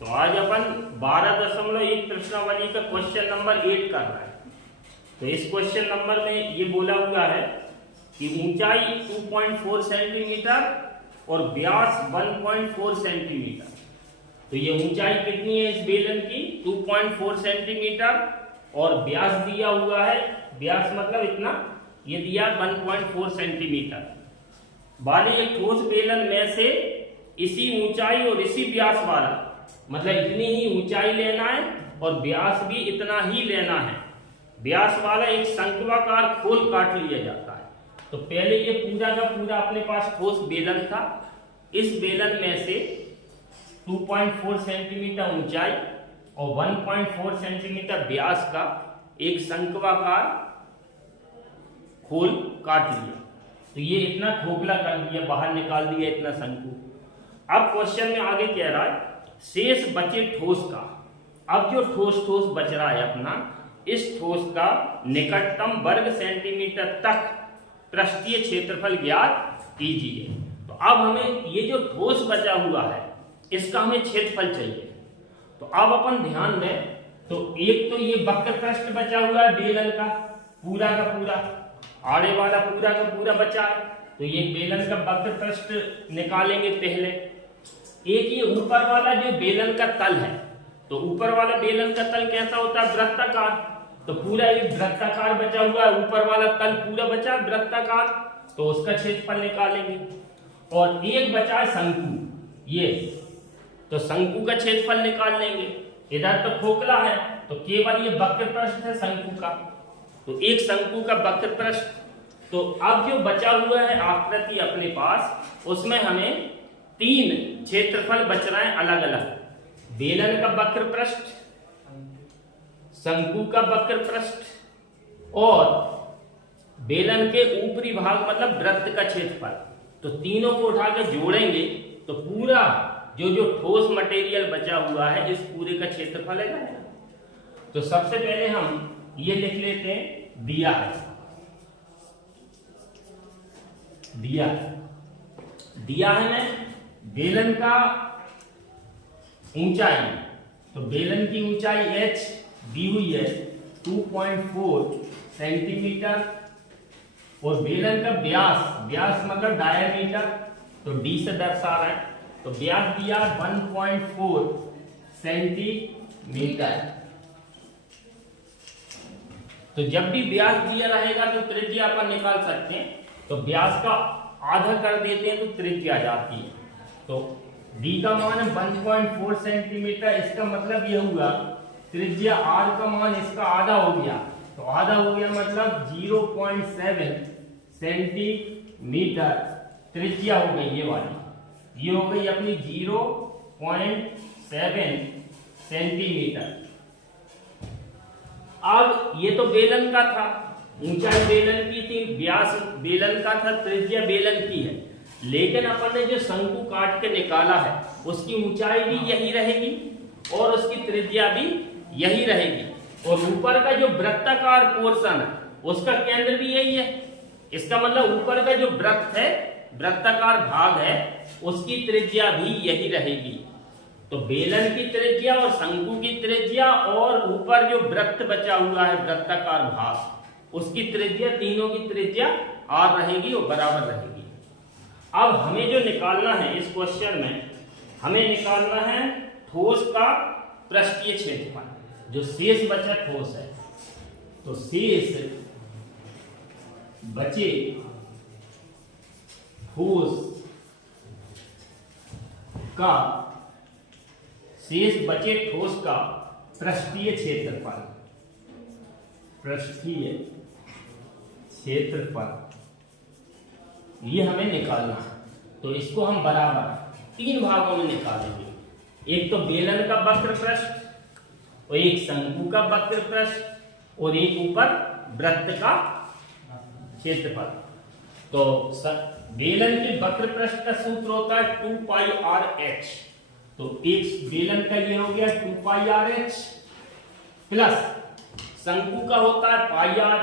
तो आज अपन 12.1 प्रश्नावली का क्वेश्चन नंबर 8 कर रहे हैं। तो इस क्वेश्चन नंबर में ये बोला हुआ है कि ऊंचाई 2.4 सेंटीमीटर और व्यास 1.4 सेंटीमीटर। तो ये ऊंचाई कितनी है इस बेलन की? 2.4 सेंटीमीटर और व्यास दिया हुआ है, व्यास मतलब इतना, ये दिया 1.4 सेंटीमीटर वाले एक ठोस बेलन में से इसी ऊंचाई और इसी व्यास वाला, मतलब इतनी ही ऊंचाई लेना है और व्यास भी इतना ही लेना है, व्यास वाला एक शंक्वाकार खोल काट लिया जाता है। तो पहले ये पूरा का पूरा अपने पास ठोस बेलन था। इस बेलन में से 2.4 सेंटीमीटर ऊंचाई और 1.4 सेंटीमीटर व्यास का एक शंक्वाकार खोल काट लिया। तो ये इतना खोखला कर दिया, बाहर निकाल दिया इतना शंकु। अब क्वेश्चन में आगे कह रहा है शेष बचे ठोस का। अब जो ठोस बच रहा है अपना, इस ठोस का निकटतम वर्ग सेंटीमीटर तक पृष्ठीय क्षेत्रफल ज्ञात कीजिए। तो अब हमें ये जो ठोस बचा हुआ है इसका हमें क्षेत्रफल चाहिए। तो अब अपन ध्यान दें, तो एक तो ये वक्र पृष्ठ बचा हुआ है बेलन का पूरा, आड़े वाला पूरा का पूरा बचा है। तो ये बेलन का वक्र पृष्ठ निकालेंगे पहले। एक ये ऊपर वाला जो बेलन का तल है, तो ऊपर वाला बेलन का तल कैसा होता है? वृत्ताकार। तो पूरा ये वृत्ताकार बचा हुआ है, ऊपर वाला तल पूरा बचा वृत्ताकार, तो उसका क्षेत्रफल निकालेंगे। और एक बचा है शंकु, ये तो शंकु का क्षेत्रफल निकाल लेंगे। इधर तो खोखला है तो केवल ये वक्र पृष्ठ है शंकु का, तो एक शंकु का वक्र पृष्ठ। तो अब जो बचा हुआ है आकृति अपने पास, उसमें हमें 3 क्षेत्रफल बच रहे हैं अलग अलग। बेलन का वक्र पृष्ठ, शंकु का वक्र पृष्ठ और बेलन के ऊपरी भाग मतलब वृत्त का क्षेत्रफल। तो तीनों को उठाकर जोड़ेंगे तो पूरा जो ठोस मटेरियल बचा हुआ है इस पूरे का क्षेत्रफल है। तो सबसे पहले हम ये लिख लेते हैं, दिया है मैं बेलन का ऊंचाई। तो बेलन की ऊंचाई h दी हुई है 2.4 सेंटीमीटर और बेलन का व्यास मतलब डायमीटर, तो d से दर्शा रहे हैं। तो व्यास दिया 1.4 सेंटीमीटर। तो जब भी व्यास दिया रहेगा तो त्रिज्या अपन निकाल सकते हैं। तो व्यास का आधा कर देते हैं तो त्रिज्या आ जाती है। तो d का मान है 1.4 सेंटीमीटर, इसका मतलब ये हुआ त्रिज्या r का मान इसका आधा हो गया। तो आधा हो गया मतलब 0.7 सेंटीमीटर त्रिज्या हो गई ये वाली। ये हो गई अपनी 0.7 सेंटीमीटर। अब ये तो बेलन का था, ऊंचाई बेलन की थी, व्यास बेलन का था, त्रिज्या बेलन की है। लेकिन अपन ने जो शंकु काट के निकाला है उसकी ऊंचाई भी यही रहेगी और उसकी त्रिज्या भी यही रहेगी। और ऊपर का जो वृत्ताकार पोर्शन है उसका केंद्र भी यही है। इसका मतलब ऊपर का जो वृत्त है, वृत्ताकार भाग है, उसकी त्रिज्या भी यही रहेगी। तो बेलन की त्रिज्या और शंकु की त्रिज्या और ऊपर जो वृत्त बचा हुआ है वृत्ताकार भाग, उसकी त्रिज्या, तीनों की त्रिज्या r रहेगी और बराबर रहेगी। अब हमें जो निकालना है इस क्वेश्चन में, हमें निकालना है ठोस का पृष्ठीय क्षेत्रफल। जो शेष बचा ठोस है, तो शेष बचे ठोस का पृष्ठीय क्षेत्रफल, ये हमें निकालना है। तो इसको हम बराबर 3 भागों में निकालेंगे। एक तो बेलन का वक्र पृष्ठ और एक शंकु का वक्र पृष्ठ और एक ऊपर वृत्त का क्षेत्रफल। तो बेलन के वक्र पृष्ठ का सूत्र होता है 2πrh। तो एक बेलन का ये हो गया 2πrh प्लस शंकु का होता है πrl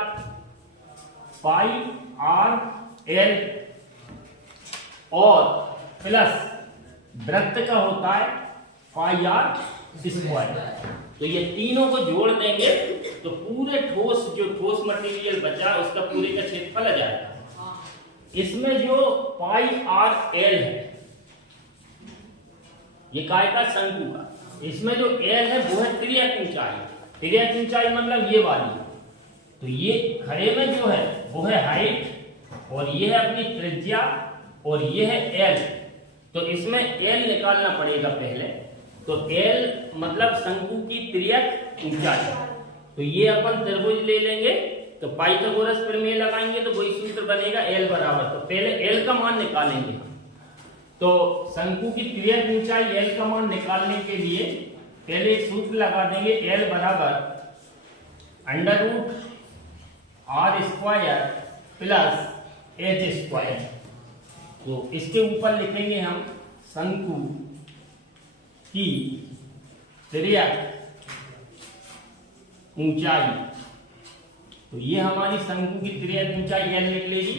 और प्लस वृत्त का होता है पाई आर स्क्वायर। तो ये तीनों को जोड़ देंगे तो पूरे ठोस मटेरियल बचा उसका पूरे का क्षेत्रफल आ जाएगा। इसमें जो पाई आर एल है ये काय का शंकु का, इसमें जो एल है वो है तिर्यक ऊंचाई। तिर्यक ऊंचाई मतलब ये वाली, तो ये खड़े में जो है वो है हाइट और ये है अपनी त्रिज्या और ये है एल। तो इसमें एल निकालना पड़ेगा पहले। तो एल मतलब शंकु की तिर्यक ऊंचाई। तो ये अपन त्रिभुज ले लेंगे तो पाइथागोरस प्रमेय लगाएंगे तो वही सूत्र बनेगा एल बराबर। तो पहले एल का मान निकालेंगे। तो शंकु की तिर्यक ऊंचाई एल का मान निकालने के लिए पहले सूत्र लगा देंगे एल बराबर under root R square plus H square. तो इसके ऊपर लिखेंगे हम शंकु की तिर्यक ऊंचाई। तो ये हमारी शंकु की तिर्यक ऊंचाई एल निकलेगी।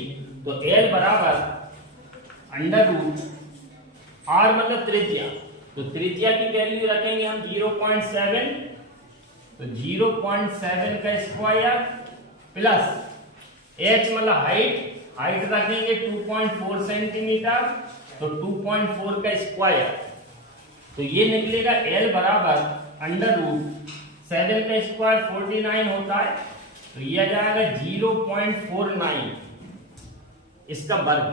तो एल बराबर अंडर रूट आर मतलब त्रिज्या, तो त्रिज्या की वैल्यू रखेंगे हम 0.7। तो 0.7 का स्क्वायर प्लस एच मतलब हाइट रखेंगे 2.4 सेंटीमीटर। तो 2.4 का स्क्वायर, तो ये निकलेगा एल बराबर अंडर रूट 7 का स्क्वायर 49 होता है। तो ये आ जाएगा 0.49 इसका वर्ग,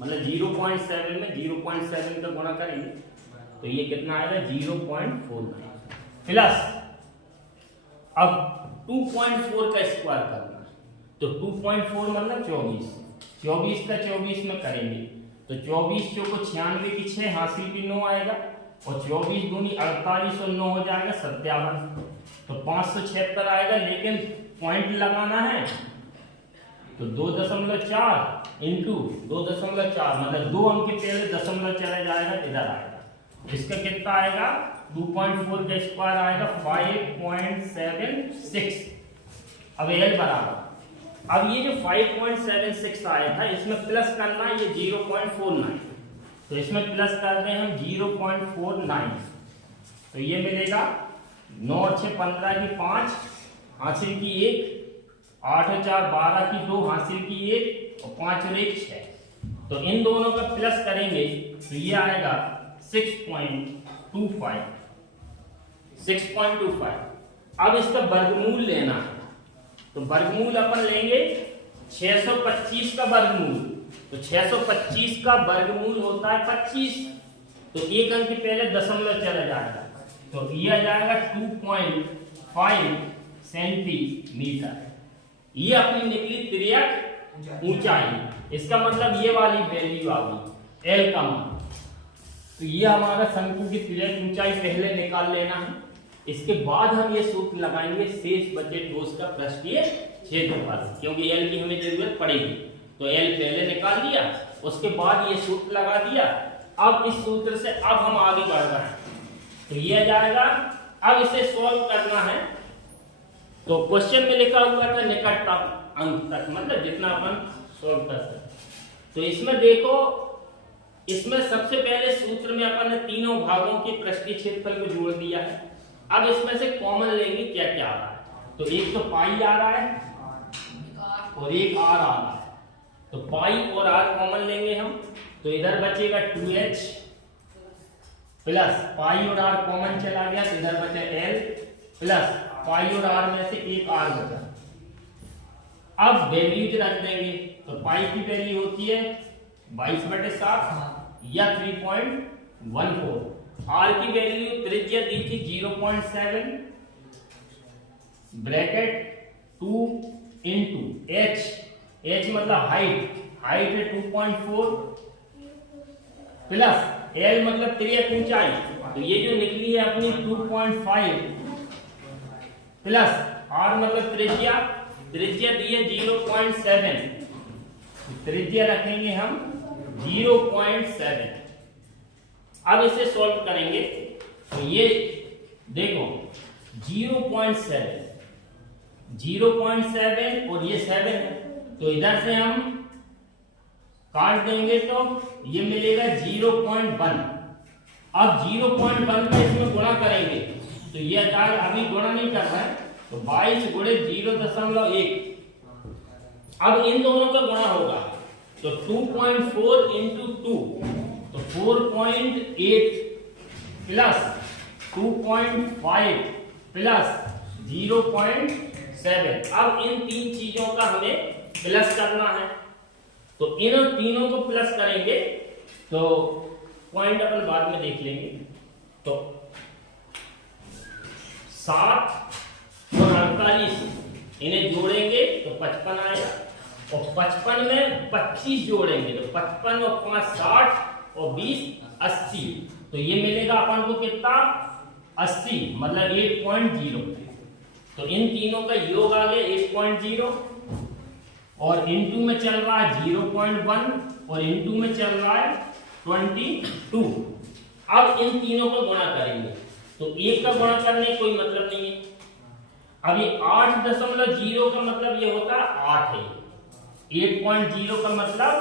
मतलब 0.7 में 0.7 का गुणा करेंगे तो ये कितना आएगा 0.49 प्लस अब 2.4 का स्क्वायर करना। तो 2.4 मतलब 24 का 24 में करेंगे तो 24 चौको 96 की 6 हासिल की 9 आएगा और 24 दूनी 48 और 9 हो जाएगा 57। तो 576 आएगा। लेकिन पॉइंट लगाना है तो 2.4 इंटू 2.4 मतलब 2 अंक के पहले दशमलव चला जाएगा, इधर आएगा। इसका कितना आएगा 2.4 का स्क्वायर आएगा 5.76। अब एल बराबर, अब ये जो 5.76 आया था इसमें प्लस करना है, ये 0.49। तो इसमें प्लस कर दें हम 0.49। तो ये मिलेगा 9 और 6 15 की 5 हासिल की 1, 8 और 4 12 की 2 हासिल की 1 और 5 और 1 6। तो इन दोनों का प्लस करेंगे तो ये आएगा 6.25। अब इसका वर्गमूल लेना है तो वर्गमूल अपन लेंगे 625 का वर्गमूल। तो 625 का वर्गमूल होता है 25। तो एक अंक के पहले दशमलव चला जाएगा तो ये आ जाएगा 2.5 सेंटीमीटर। ये अपनी निकली तिर्यक ऊंचाई। इसका मतलब ये वाली वैल्यू आ गई एल का मान। तो ये हमारा शंकु की तिर्यक ऊंचाई पहले निकाल लेना है। इसके बाद हम ये सूत्र लगाएंगे शेष बचे ठोस का पृष्ठीय क्षेत्रफल, क्योंकि एल की हमें जरूरत पड़ेगी। तो एल पहले निकाल दिया, उसके बाद ये सूत्र लगा दिया। अब इस सूत्र से अब हम आगे बढ़ रहे हैं तो ये आ जाएगा। अब इसे सॉल्व करना है तो क्वेश्चन में लिखा हुआ था निकटतम अंक तक, मतलब जितना अपन सॉल्व कर सकते। तो इसमें देखो, इसमें सबसे पहले सूत्र में अपन ने तीनों भागों के पृष्ठीय क्षेत्रफल को जोड़ दिया है। अब इसमें से कॉमन लेंगे क्या क्या आ रहा है। तो एक तो पाई आ रहा है और एक आर आ रहा है। तो पाई और आर कॉमन लेंगे हम तो इधर बचेगा 2h प्लस पाई और आर कॉमन चला गया तो इधर बचे l प्लस पाई और आर में से एक आर बचा। अब वैल्यूज रख देंगे तो पाई की वैल्यू होती है 22/7 या 3.14। आर की वैल्यू त्रिज्या दी थी 0.7 ब्रैकेट 2 इंटू एच मतलब हाइट है 2.4 प्लस एल मतलब तिर्यक ऊंचाई। तो ये जो निकली है अपनी 2.5 प्लस आर मतलब त्रिज्या दी है 0.7। त्रिज्या रखेंगे हम 0.7। अब इसे सॉल्व करेंगे तो ये देखो 0.7 और ये 7 है तो इधर से हम काट देंगे तो ये मिलेगा 0.1 अब 0.1 का इसमें गुणा करेंगे तो ये जाएगा, अभी गुणा नहीं कर रहा है, तो 22 गुणे 0.1। अब इन दोनों का गुणा होगा तो 2.4 इंटू 2 तो 4.8 प्लस 2.5 प्लस 0.7। अब इन तीन चीजों का हमें प्लस करना है, तो इन तीनों को प्लस करेंगे तो पॉइंट अपन बाद में देख लेंगे। तो 7 और 48 इन्हें जोड़ेंगे तो 55 आएगा, और 55 में 25 जोड़ेंगे तो 55 और 5 60 और 20 80। तो ये मिलेगा अपन को कितना, 80, मतलब 8.0। तो इन तीनों का योग आ गया 8.0, और इनटू में चल रहा है 0.1 और इनटू में चल रहा है 22। अब इन तीनों को गुणा करेंगे तो एक का गुणा करने का कोई मतलब नहीं है। अब ये 8.0 का मतलब ये होता है 8 है, 8.0 का मतलब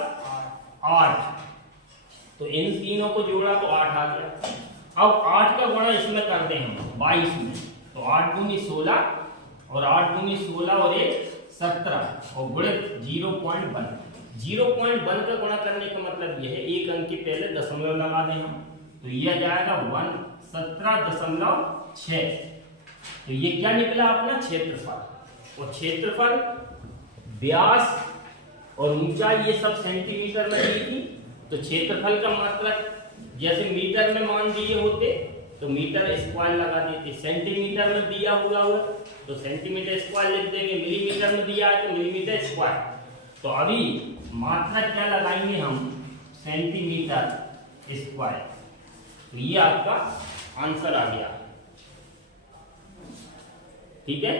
8। तो इन तीनों को जोड़ा तो 8 आ गया। अब 8 का गुणा इसमें करते हैं हम 22 में, तो 8 दूनी 16 और 8 दूनी 16 और 1 17 और गुणे 0.1। 0.1 का गुणा करने का मतलब यह है एक अंक के पहले दशमलव लगा दें हम, तो यह जाएगा 17.6। तो ये क्या निकला अपना क्षेत्रफल, और क्षेत्रफल, व्यास और ऊंचाई ये सब सेंटीमीटर में दी थी। तो क्षेत्रफल का मतलब जैसे मीटर में मान दिए होते तो मीटर स्क्वायर लगा देते, सेंटीमीटर में दिया हुआ हो तो सेंटीमीटर स्क्वायर लिख देंगे, मिलीमीटर में दिया है तो मिलीमीटर स्क्वायर। तो अभी मात्रा क्या लगाएंगे हम, सेंटीमीटर स्क्वायर। तो ये आपका आंसर आ गया, ठीक है।